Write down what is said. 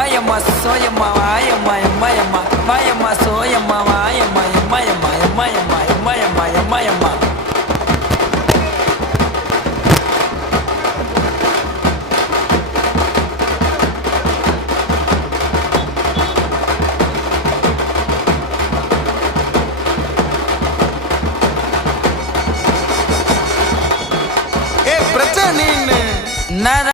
வாயம்மா சோயம்மா வாயம்மா எம்மா எம்மா வாயம்மா சோயம்மா வாயம்மா எம்மா எம்மா எம்மா எம்மா எம்மா எம்மா எம்மா